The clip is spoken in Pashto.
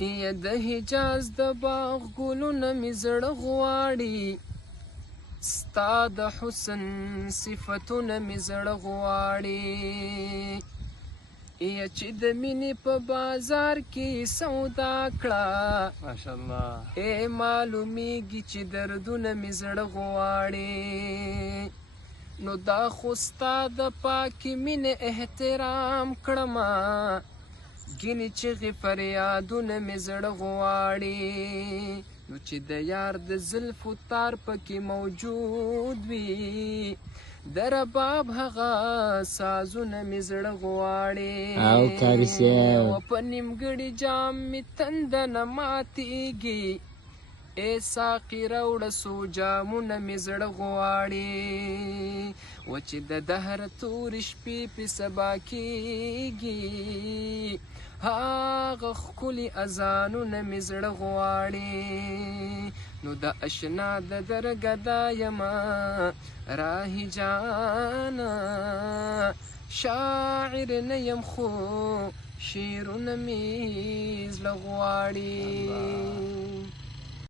یا د حجاز د باغ ګلونه مې زړه غواړي ستا د حسن صفتونه مې زړه غواړي یا چې د مینې په بازار کې سودا کړه ماشاءالله معلومیږي چې دردونه مې زړه غواړي نو دا خو ستا د پاکې مینې احترام کړمه ګینې چغې فریادونه مې زړه غواړي نو چې د یار د زلفو تار پکې موجود وي د رباب هغه سازونه مې زړه غواړي او کاري صاحب و په نیمګړي جام مې تنده نه ماتېږي ای ساقي راوړه څو جامونه مې زړه غواړي و چې د دهر تورې شپې پې سبا کېږي هغه ښکلي اذانونه مې زړه غواړي نو د اشنا د درګدا یمه راهي جانه شاعر نه یم خو شعرونه مې زړه غواړي